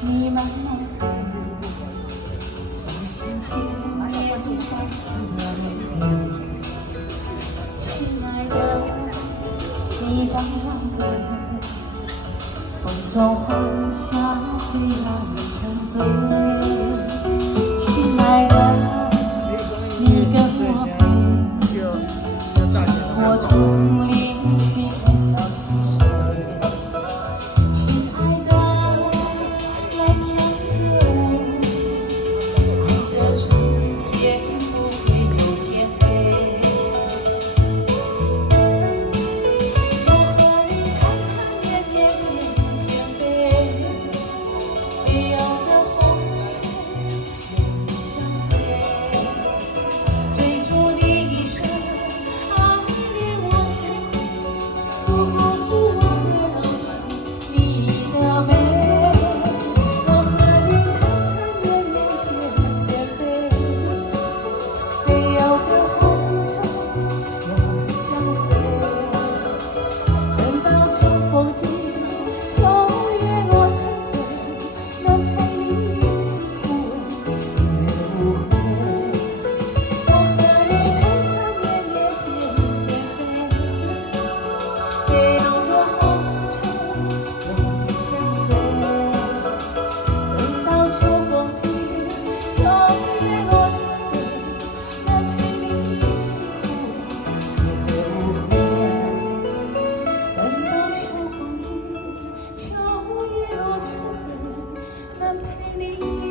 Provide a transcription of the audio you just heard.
你慢慢飞，细心牵念白丝眉。亲爱的，你张张嘴，风中黄霞飞来沉醉。亲爱的，你跟我飞，我丛林去的小溪水。亲爱的，来天热泪，爱的春天不会有天黑。我和你缠缠绵绵翩翩飞，飞摇着红尘永相随，追逐你一生，爱恋我情，不辜负我的柔情，你的美。我和你缠缠绵绵翩翩飞，飞摇着红尘永相随。等到秋风尽，秋叶落成堆，能陪你一起枯萎月无悔。我和你缠缠绵绵翩翩飞，飞摇着红尘永相随。等到秋风尽，秋叶落成堆，能陪你一起枯萎月无悔。等到秋风尽，秋叶落成堆，能陪你。